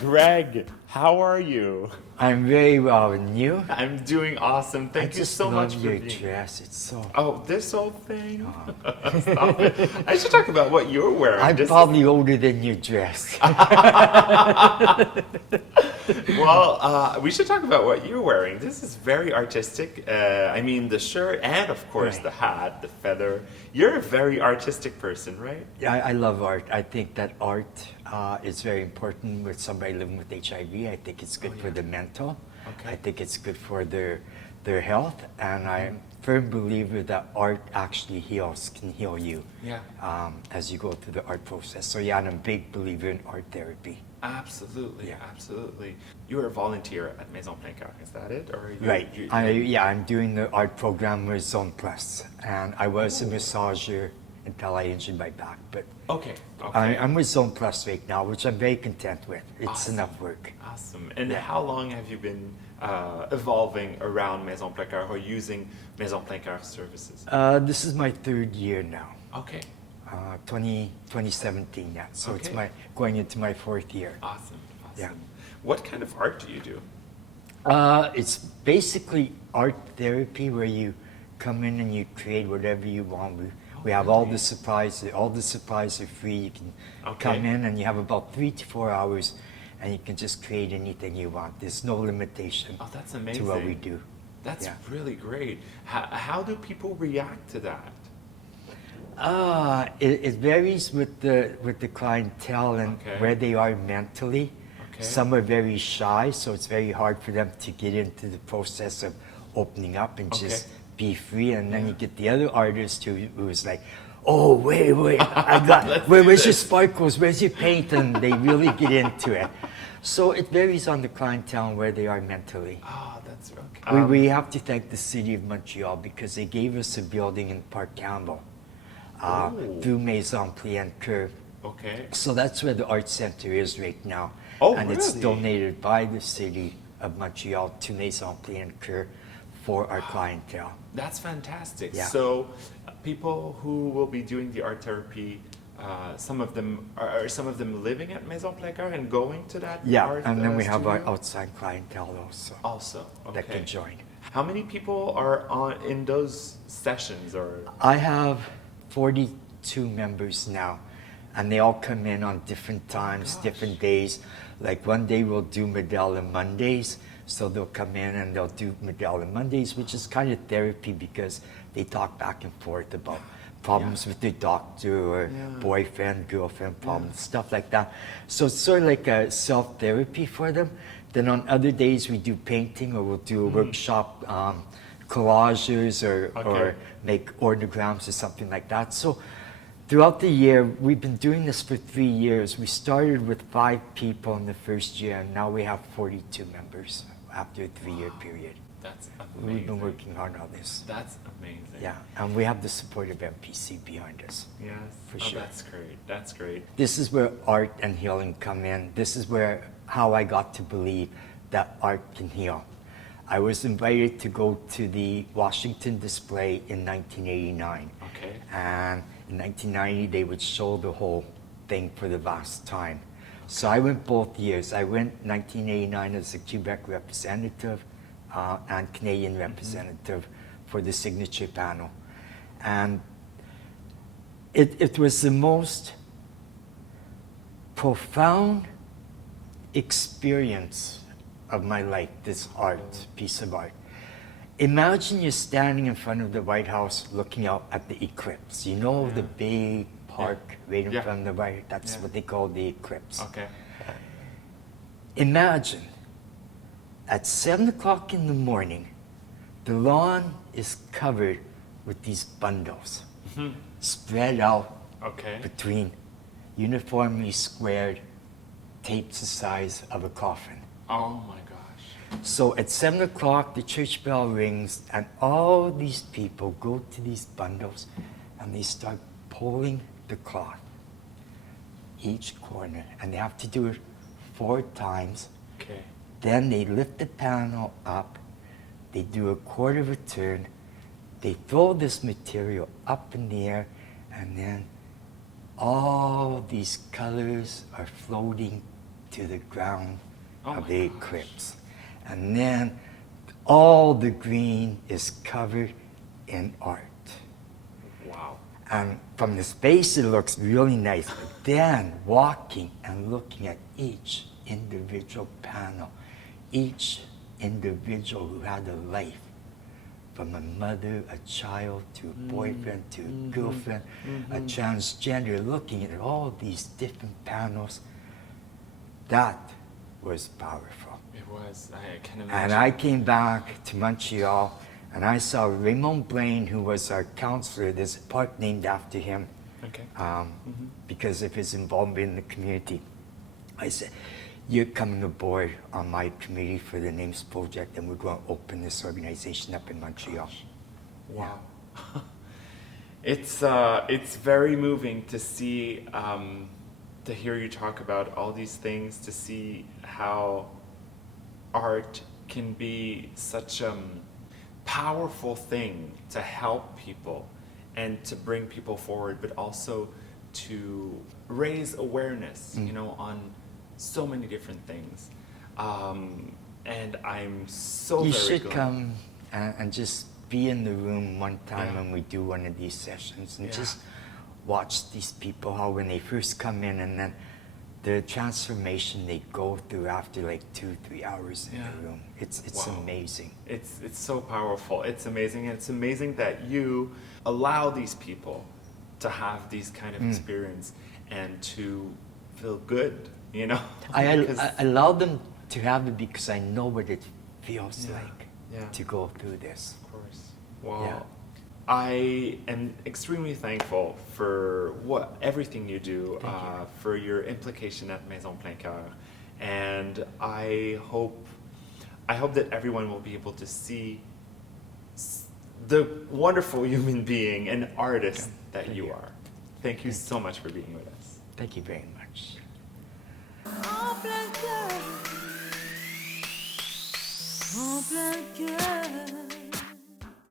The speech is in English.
Greg, how are you? I'm very well, and you? I'm doing awesome. Thank you so much for your being. dress. It's so. Oh, this old thing. Stop it. I should talk about what you're wearing. I'm probably older than your dress. Well, we should talk about what you're wearing. This is very artistic. I mean, the shirt and, of course, Right. the hat, the feather. You're a very artistic person, right? Yeah, I love art. I think that art is very important with somebody living with HIV. I think it's good for the mental. Okay. I think it's good for their health, and I'm a firm believer that art actually can heal you. Yeah. As you go through the art process. So yeah, I'm a big believer in art therapy. Absolutely, Yeah. absolutely. You are a volunteer at Maison Plein Coeur, is that it? Or Right. I'm doing the art program Maison Plein, and I was a massager until I injured my back. But Okay, I'm Maison Plein right now, which I'm very content with. It's Awesome. enough work. Awesome. And Yeah. how long have you been evolving around Maison Plein Coeur or using Maison Plein Coeur services? This is my third year now. Okay, 2017, yeah. So it's Okay. going into my fourth year. awesome, awesome. Yeah. What kind of art do you do? It's basically art therapy where you come in and you create whatever you want. We have all the supplies. All the supplies are free. You can come in and you have about 3 to 4 hours, and you can just create anything you want. There's no limitation Oh, that's amazing. to what we do. That's Yeah. really great. How do people react to that? It varies with the clientele and Okay. where they are mentally. Okay. Some are very shy, so it's very hard for them to get into the process of opening up and just be free. And then you get the other artist who's like, oh, wait, I got, where's your sparkles, where's your paint? And they really get into it. So it varies on the clientele and where they are mentally. Oh, that's okay. We have to thank the city of Montreal because they gave us a building in Park Campbell through Maison Plein Coeur. Okay. So that's where the art center is right now. Oh, and it's really? donated by the city of Montreal to Maison Plein Coeur for our clientele. That's fantastic. Yeah. So, people who will be doing the art therapy, some of them are some of them living at Maison Plein Coeur and going to that Yeah, art and then we have our studio? outside clientele also Also, okay. that can join. How many people are in those sessions or? I have 42 members now, and they all come in on different times, different days. Like one day we'll do Medella Mondays, so they'll come in and they'll do Medella Mondays, which is kind of therapy because they talk back and forth about problems with their doctor or boyfriend, girlfriend problems, stuff like that. So it's sort of like a self-therapy for them. Then on other days we do painting or we'll do a workshop, collages or make organograms or something like that. So throughout the year, we've been doing this for 3 years. We started with 5 people in the first year, and now we have 42 members after a 3-year period. That's amazing. We've been working hard on this. That's amazing. Yeah, and we have the support of MPC behind us. Yes. For sure. That's great. That's great. This is where art and healing come in. This is how I got to believe that art can heal. I was invited to go to the Washington display in 1989. Okay. And in 1990, they would show the whole thing for the last time. So I went both years. I went 1989 as a Quebec representative and Canadian representative for the signature panel. And it was the most profound experience of my life, this piece of art. Imagine you're standing in front of the White House looking out at the eclipse. You know the big park right in front of the White House? That's what they call the eclipse. Okay. Imagine at 7 o'clock in the morning, the lawn is covered with these bundles spread out between uniformly squared tapes the size of a coffin. Oh my gosh. So at 7 o'clock, the church bell rings, and all these people go to these bundles and they start pulling the cloth, each corner, and they have to do it 4 times. Okay. Then they lift the panel up, they do a quarter of a turn, they throw this material up in the air, and then all these colors are floating to the ground Oh of my the gosh. eclipse. And then all the green is covered in art. Wow. And from the space, it looks really nice. But then walking and looking at each individual panel, each individual who had a life, from a mother, a child, to a boyfriend, to a girlfriend, a transgender, looking at all these different panels, that was powerful. It was. I can imagine. And I came back to Montreal, and I saw Raymond Blaine, who was our counselor. There's a park named after him Okay. because of his involvement in the community. I said, "You're coming aboard on my committee for the NAMES project, and we're going to open this organization up in Montreal." Wow. It's very moving to see, to hear you talk about all these things, to see how art can be such a powerful thing to help people and to bring people forward, but also to raise awareness, you know, on so many different things. And I'm so You very should glad. come and just be in the room one time Yeah. when we do one of these sessions and Yeah. just watch these people, how when they first come in and then the transformation they go through after like 2-3 hours in Yeah. the room. It's Wow. amazing. It's so powerful. It's amazing, and it's amazing that you allow these people to have these kind of experience and to feel good, you know. Because- I allow them to have it because I know what it feels Yeah, like yeah. to go through this. Of course. Well, Yeah. I am extremely thankful for everything you do, Thank you. for your implication at Maison Plein Coeur, and I hope that everyone will be able to see the wonderful human being and artist that Thank you you. are. Thank you so much for being with us. Thank you very much.